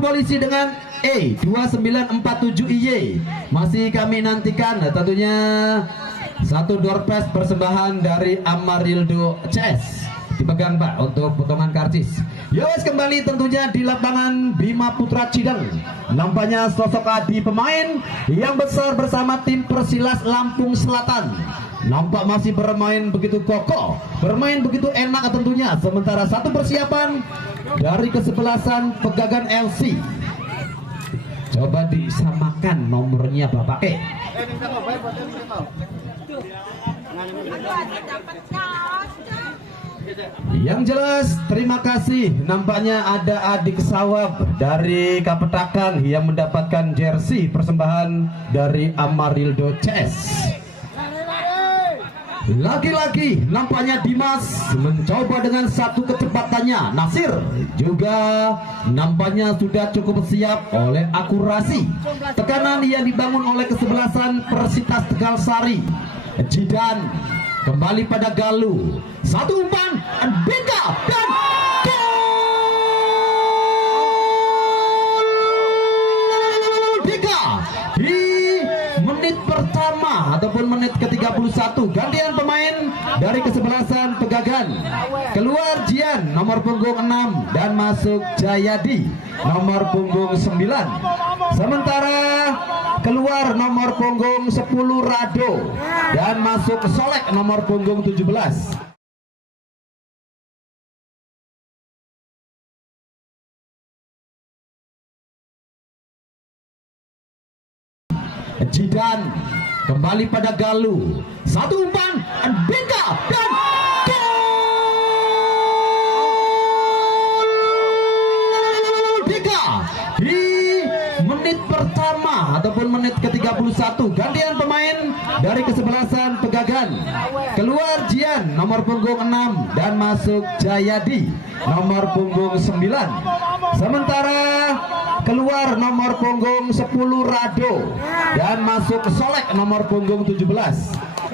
polisi dengan E2947IY. Masih kami nantikan tentunya satu door prize persembahan dari Amarildo CS. Dipegang Pak untuk potongan karcis. Yowes kembali tentunya di lapangan Bima Putra Cideng. Nampaknya sosok Adi pemain yang besar bersama tim Persilas Lampung Selatan. Nampak masih bermain begitu kokoh, bermain begitu enak tentunya. Sementara satu persiapan dari kesebelasan Pegagan LC. Coba disamakan nomornya Bapak E. Yang jelas terima kasih, nampaknya ada adik sawab dari Kapetakan yang mendapatkan jersey persembahan dari Amarildo CS. Lagi-lagi nampaknya Dimas mencoba dengan satu kecepatannya. Nasir juga nampaknya sudah cukup siap oleh akurasi tekanan yang dibangun oleh kesebelasan Persitas Tegal Sari. Jidan kembali pada Galuh, satu umpan Beka dan gol Beka di menit pertama ataupun menit ke-31. Gantian pemain dari kesebelasan Pegagan. Keluar Jian nomor punggung 6 dan masuk Jayadi nomor punggung 9. Sementara keluar nomor punggung 10 Rado dan masuk Solek nomor punggung 17. Jidan kembali pada Galuh, satu umpan Beka dan gol Beka di menit pertama ataupun menit ke-31. Gantian pemain dari kesebelasan Pegagan. Keluar Jian nomor punggung 6 dan masuk Jayadi nomor punggung 9. Sementara keluar nomor punggung 10 Rado dan masuk Solek nomor punggung 17.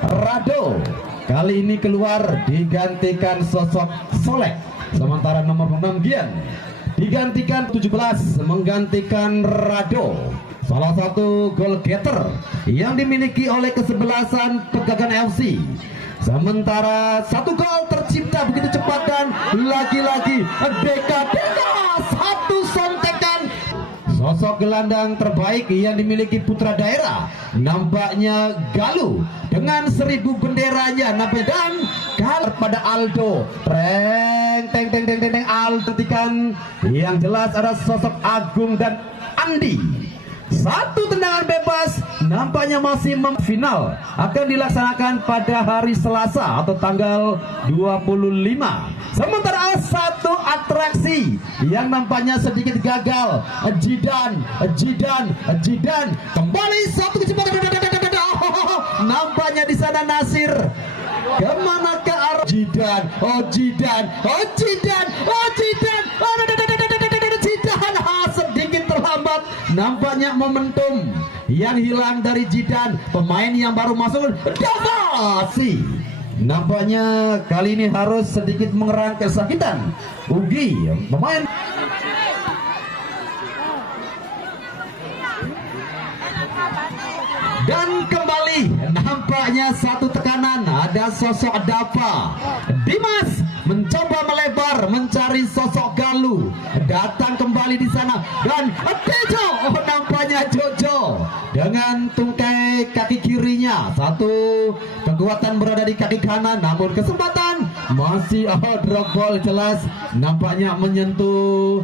Rado kali ini keluar digantikan sosok Solek. Sementara nomor punggung 6 Gian digantikan 17 menggantikan Rado. Salah satu goal getter yang dimiliki oleh kesebelasan Pegagan FC. Sementara satu gol tercipta begitu cepat dan lagi-lagi Beka satu sontekan. Sosok gelandang terbaik yang dimiliki putra daerah nampaknya Galuh dengan 1000 benderanya nampaknya dan kalah pada Aldo. Teng Aldo tikan. Yang jelas ada sosok Agung dan Andi. Satu tendangan bebas nampaknya masih final akan dilaksanakan pada hari Selasa atau tanggal 25. Sementara satu atraksi yang nampaknya sedikit gagal. Jidan kembali satu kecepatan. Nampaknya di sana Nasir. Kemana ke arah Jidan? Jidan sedikit terlambat. Nampaknya momentum yang hilang dari Jidan, pemain yang baru masuk. Davasi nampaknya kali ini harus sedikit mengerang kesakitan. Ugi pemain dan kembali nampaknya satu tekanan. Ada sosok Dapa. Dimas mencoba melebar mencari sosok Galuh. Datang kembali di sana dan Tejo. Nampaknya Jojo dengan tungkai kaki kirinya. Satu kekuatan berada di kaki kanan, namun kesempatan masih drop ball jelas nampaknya menyentuh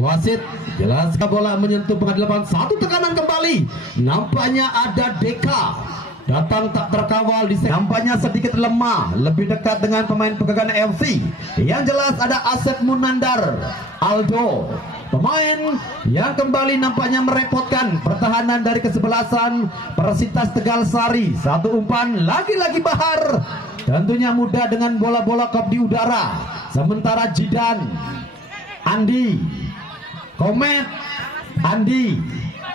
wasit. Jelas bola menyentuh pengadilan. Satu tekanan kembali. Nampaknya ada Deka datang tak terkawal di nampaknya sedikit lemah, lebih dekat dengan pemain Pegagan FC. Yang jelas ada Asep Munandar Aldo, pemain yang kembali nampaknya merepotkan pertahanan dari kesebelasan Persitas Tegal Sari. Satu umpan lagi-lagi Bahar, tentunya mudah dengan bola-bola kop di udara. Sementara Jidan, Andi, Komet, Andi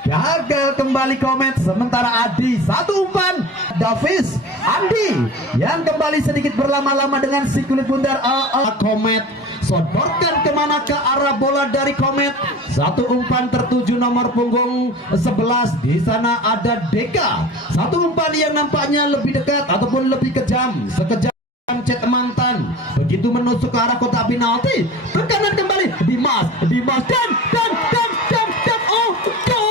gagal kembali Komet. Sementara Adi satu umpan Davis Andi yang kembali sedikit berlama-lama dengan si kulit bundar. Komet sodorkan kemana ke arah bola dari Komet. Satu umpan tertuju nomor punggung 11. Di sana ada Deka. Satu umpan yang nampaknya lebih dekat ataupun lebih kejam. Sekejap cet mantan begitu menusuk ke arah kotak penalti. Tekanan kembali Dimas dan oh gol.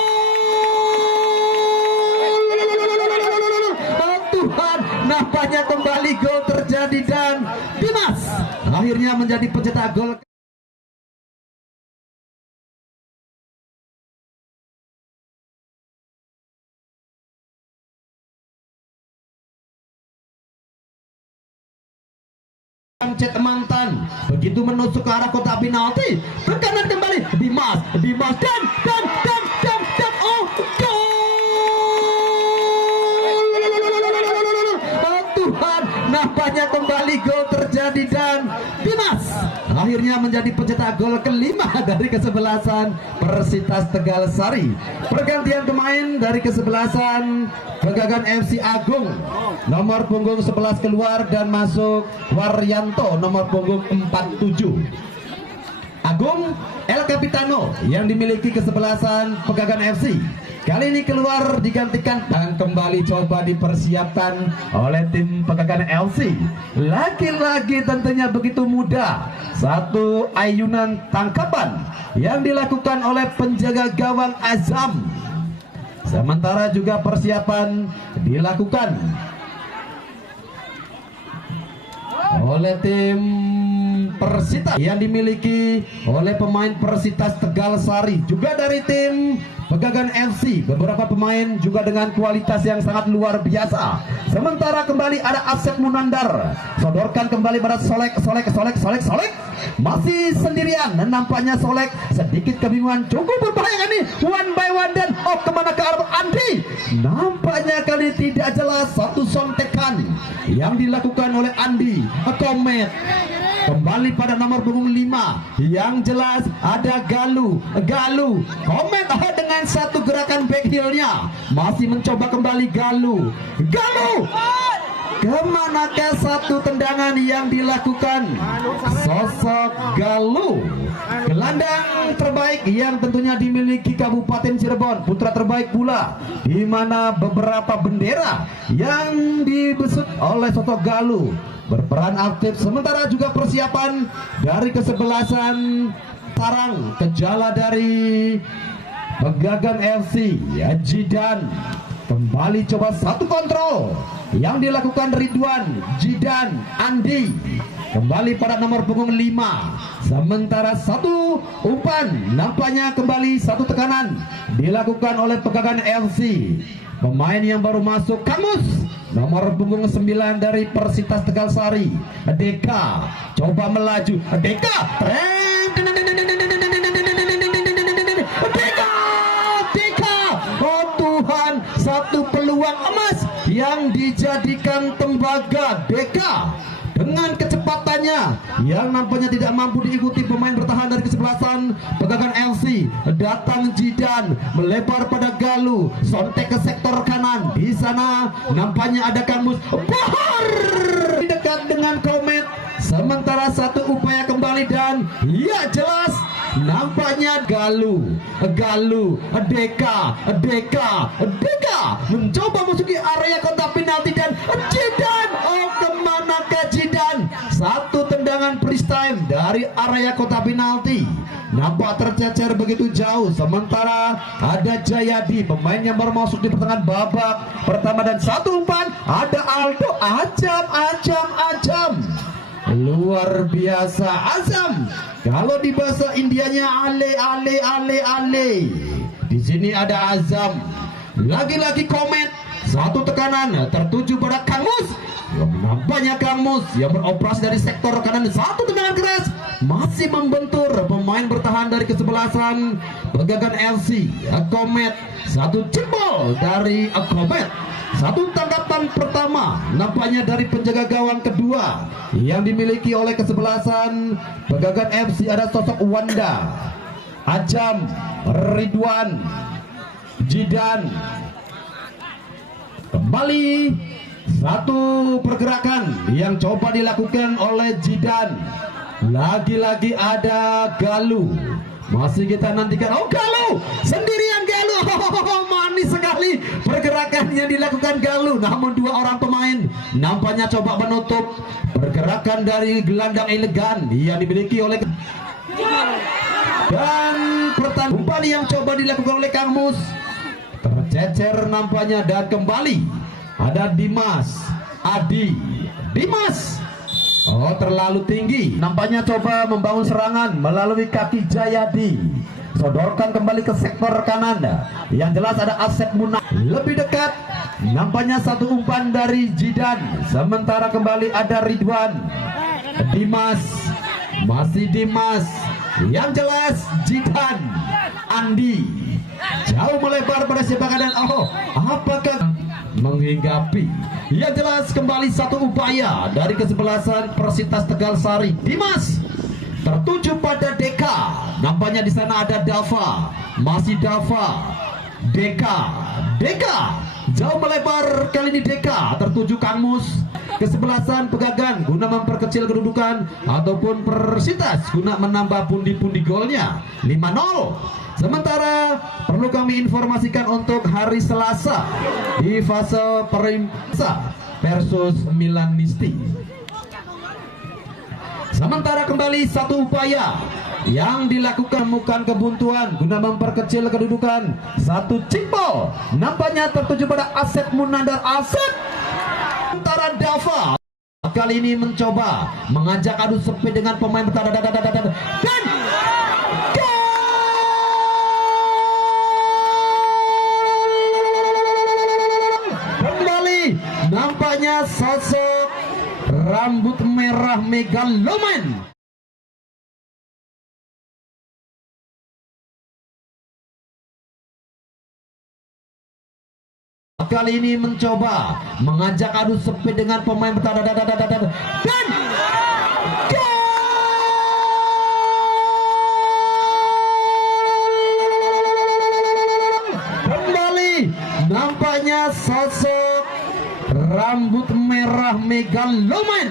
Oh Tuhan, nampaknya kembali gol terjadi dan Dimas akhirnya menjadi pencetak gol. Cet mantan begitu menusuk ke arah kotak penalti. Tekanan kembali Dimas dan oh gol. Oh Tuhan, nampaknya kembali gol terjadi dan Dimas akhirnya menjadi pencetak gol kelima dari kesebelasan Persitas Tegal Sari. Pergantian pemain dari kesebelasan Pegagan FC Agung, nomor punggung 11 keluar dan masuk Waryanto nomor punggung 47. Agung El Capitano yang dimiliki kesebelasan Pegagan FC kali ini keluar digantikan dan kembali coba dipersiapkan oleh tim Pegagan FC. Lagi-lagi tentunya begitu mudah. Satu ayunan tangkapan yang dilakukan oleh penjaga gawang Azam. Sementara juga persiapan dilakukan oleh tim Persitas yang dimiliki oleh pemain Persitas Tegal Sari, juga dari tim Pegagan FC. Beberapa pemain juga dengan kualitas yang sangat luar biasa. Sementara kembali ada Asep Munandar, sodorkan kembali pada Solek. Masih sendirian dan nampaknya Solek sedikit kebingungan, cukup berbahaya nih, one by one dan kemana ke arah Andi. Nampaknya kali tidak jelas satu sontekan yang dilakukan oleh Andi Komet. Kembali pada nomor punggung 5 yang jelas ada Galuh Komet dengan satu gerakan back heel-nya masih mencoba kembali Galuh kemanakah satu tendangan yang dilakukan sosok Galuh, gelandang terbaik yang tentunya dimiliki Kabupaten Cirebon, putra terbaik pula, di mana beberapa bendera yang dibesut oleh sosok Galuh berperan aktif. Sementara juga persiapan dari kesebelasan Tarang Kejala dari Pegagan FC Jidan kembali coba satu kontrol yang dilakukan Ridwan Jidan Andi kembali pada nomor punggung 5. Sementara satu umpan nampaknya kembali satu tekanan dilakukan oleh Pegagan FC. Pemain yang baru masuk Kamus nomor punggung 9 dari Persitas Tegal Sari, Deka coba melaju. Deka oh Tuhan, satu peluang emas yang dijadikan tembaga Deka dengan kecepatannya yang nampaknya tidak mampu diikuti pemain bertahan dari kesebelasan Pegagan FC. Datang Jidan melebar pada Galuh, sontek ke sektor kanan. Di sana nampaknya ada Kamus Bahar dekat dengan Komet. Sementara satu upaya kembali dan ya jelas nampaknya Galuh Deka mencoba masuki area kotak penalti dan Jidan kemana ke Jidan. Satu tendangan freestyle dari area kotak penalti nampak tercecer begitu jauh. Sementara ada Jayadi, pemain yang baru masuk di pertengahan babak pertama, dan satu umpan ada Aldo Ajam luar biasa. Azam kalau di bahasa Indianya ale. Di sini ada Azam. Lagi-lagi Komet, satu tekanan tertuju pada Kamus. Nampaknya Kamus yang beroperasi dari sektor kanan, satu tendangan keras masih membentur pemain bertahan dari kesebelasan Pegagan FC Komet. Satu jebol dari Komet. Satu tangkapan pertama nampaknya dari penjaga gawang kedua yang dimiliki oleh kesebelasan Pegagan FC ada sosok Wanda, Ajam, Ridwan, Jidan. Kembali satu pergerakan yang coba dilakukan oleh Jidan. Lagi-lagi ada Galuh. Masih kita nantikan. Oh, Galuh sendirian, Galuh. Oh, manis sekali pergerakan yang dilakukan Galuh. Namun dua orang pemain nampaknya coba menutup pergerakan dari gelandang elegan yang dimiliki oleh, dan pertandingan kembali yang coba dilakukan oleh Kang Mus. Tercecer nampaknya, dan kembali ada Dimas Adi. Dimas, oh, terlalu tinggi. Nampaknya coba membangun serangan melalui kaki Jayadi. Sodorkan kembali ke sektor kanan. Yang jelas ada Asep Munah lebih dekat. Nampaknya satu umpan dari Jidan. Sementara kembali ada Ridwan. Dimas, masih Dimas. Yang jelas Jidan. Andi jauh melebar pada sepakan, dan oh, apakah menghinggapi? Yang jelas kembali satu upaya dari kesebelasan Persitas Tegal Sari. Dimas tertuju pada Deka. Nampaknya di sana ada Dava. Masih Dava. Deka jauh melebar kali ini. Deka tertuju Kang Mus. Kesebelasan Pegagan guna memperkecil kedudukan, ataupun Persitas guna menambah pundi-pundi golnya 5-0. Sementara perlu kami informasikan untuk hari Selasa di fase Perimsa versus Milanisti. Sementara kembali satu upaya yang dilakukan, menemukan kebuntuan guna memperkecil kedudukan. Satu cipol nampaknya tertuju pada Asep Munandar. Asep, sementara Dava kali ini mencoba mengajak adu sepi dengan pemain bertahan, dan kembali nampaknya sosok rambut merah Megaloman kali ini mencoba mengajak adu sepi dengan pemain bertahan, dan kembali nampaknya sosok rambut merah Megaloman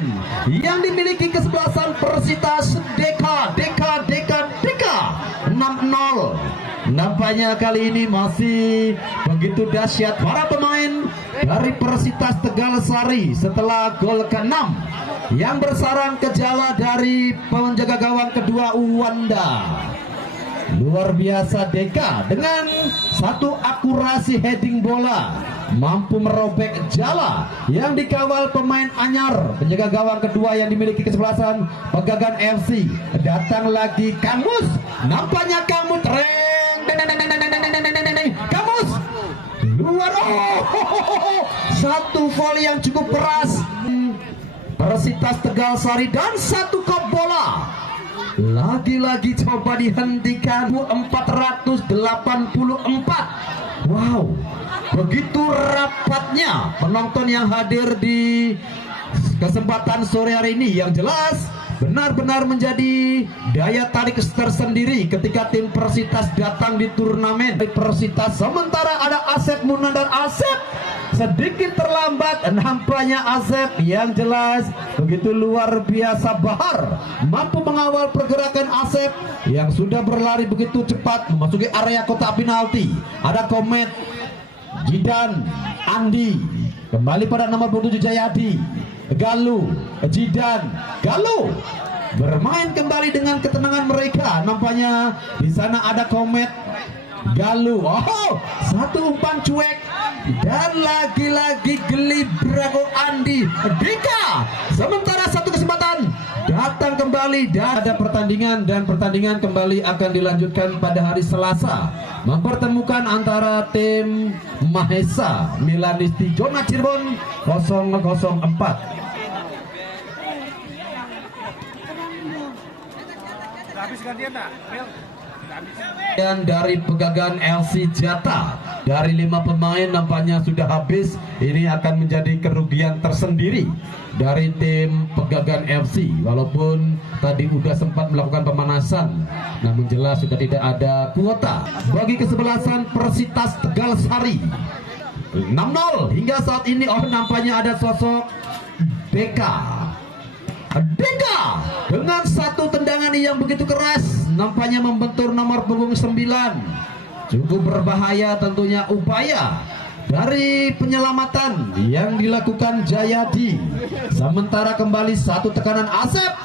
yang dimiliki kesebelasan Persitas Deka 6-0. Nampaknya kali ini masih begitu dahsyat para pemain dari Persitas Tegal Sari setelah gol ke-6 yang bersarang ke jala dari penjaga gawang kedua Uwanda. Luar biasa Deka dengan satu akurasi heading bola mampu merobek jala yang dikawal pemain anyar penjaga gawang kedua yang dimiliki kesebelasan Pegagan FC. Datang lagi Kang Mus. Nampaknya Kang Mus Kamus luar. Satu volley yang cukup keras Persitas Tegal Sari, dan satu kop bola lagi-lagi coba dihentikan. 484. Wow, begitu rapatnya penonton yang hadir di kesempatan sore hari ini. Yang jelas benar-benar menjadi daya tarik tersendiri ketika tim Persitas datang di turnamen Persitas. Sementara ada Asep Munandar. Asep sedikit terlambat, nampaknya Asep yang jelas begitu luar biasa. Bahar mampu mengawal pergerakan Asep yang sudah berlari begitu cepat memasuki area kotak penalti. Ada Komet, Jidan, Andi, kembali pada nomor 27 Jayadi, Galuh, Jidan, Galuh bermain kembali dengan ketenangan mereka. Nampaknya di sana ada Komet, Galuh. Oh, satu umpan cuek, dan lagi-lagi Gelibrago Andi Dika. Sementara satu kesempatan datang kembali, dan ada pertandingan, dan pertandingan kembali akan dilanjutkan pada hari Selasa mempertemukan antara tim Mahesa Milanisti Zona Cirebon 004. Habis gantian nak? Dan dari Pegagan FC Jata, dari 5 pemain nampaknya sudah habis. Ini akan menjadi kerugian tersendiri dari tim Pegagan FC. Walaupun tadi sudah sempat melakukan pemanasan, namun jelas sudah tidak ada kuota. Bagi kesebelasan Persitas Tegal Sari 6-0 hingga saat ini. Oh, nampaknya ada sosok Deka dengan satu tendangan yang begitu keras, nampaknya membentur nomor punggung 9. Cukup berbahaya tentunya upaya dari penyelamatan yang dilakukan Jayadi. Sementara kembali satu tekanan Asep,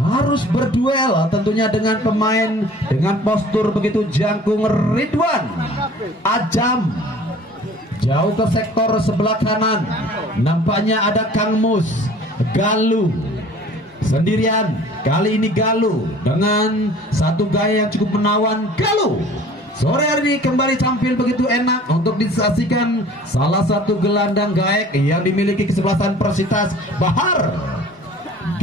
harus berduel tentunya dengan pemain dengan postur begitu jangkung. Ridwan Ajam jauh ke sektor sebelah kanan, nampaknya ada Kang Mus. Galuh sendirian, kali ini Galuh dengan satu gaya yang cukup menawan. Galuh sore hari ini kembali tampil begitu enak untuk disaksikan salah satu gelandang gaek yang dimiliki kesebelasan Persitas. Bahar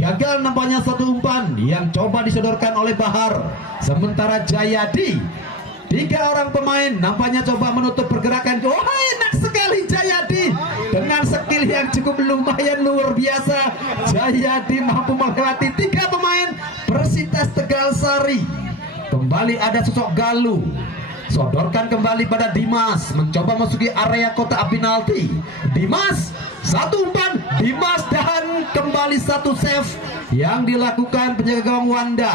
gagal nampaknya satu umpan yang coba disodorkan oleh Bahar. Sementara Jayadi, 3 orang pemain nampaknya coba menutup pergerakan. Oh, enak sekali Jayadi dengan skill yang cukup lumayan luar biasa. Jayadi mampu melewati 3 pemain Persitas Tegal Sari. Kembali ada sosok Galuh, sodorkan kembali pada Dimas, mencoba masuki area kotak penalti. Dimas, satu umpan Dimas, dan kembali satu save yang dilakukan penjaga gawang Wanda.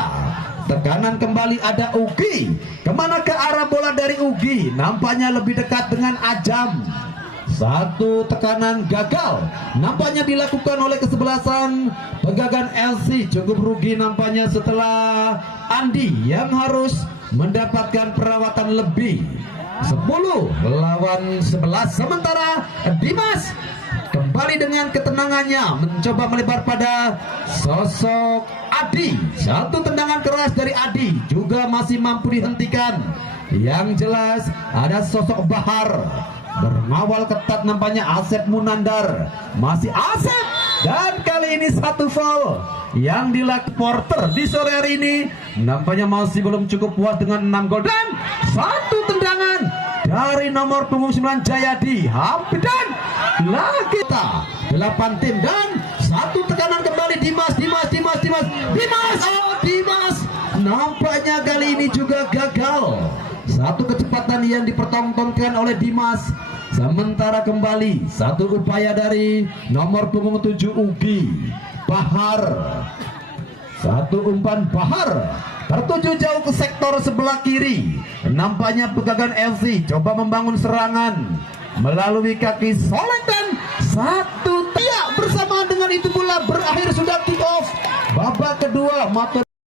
Tekanan kembali ada Ugi. Kemana ke arah bola dari Ugi? Nampaknya lebih dekat dengan Ajam. Satu tekanan gagal nampaknya dilakukan oleh kesebelasan Pegagan LC. Cukup rugi nampaknya setelah Andi yang harus mendapatkan perawatan lebih. 10 lawan 11. Sementara Dimas kembali dengan ketenangannya mencoba melebar pada sosok Adi. Satu tendangan keras dari Adi juga masih mampu dihentikan. Yang jelas ada sosok Bahar bermawal ketat, nampaknya Asep Munandar. Masih Asep, dan kali ini satu foul yang dilakukan Porter di sore hari ini. Nampaknya masih belum cukup puas dengan 6 gol, dan satu tendangan dari nomor punggung 9 Jayadi. Hampir, dan lagi 8 tim, dan satu tekanan kembali Dimas. Oh, Dimas nampaknya kali ini juga gagal. Satu kecepatan yang dipertontonkan oleh Dimas. Sementara kembali satu upaya dari nomor punggung 7 Ugi. Bahar, satu umpan Bahar tertuju jauh ke sektor sebelah kiri. Nampaknya Pegagan FC coba membangun serangan melalui kaki Solek, dan satu tiak bersamaan dengan itu pula berakhir sudah kick off babak kedua.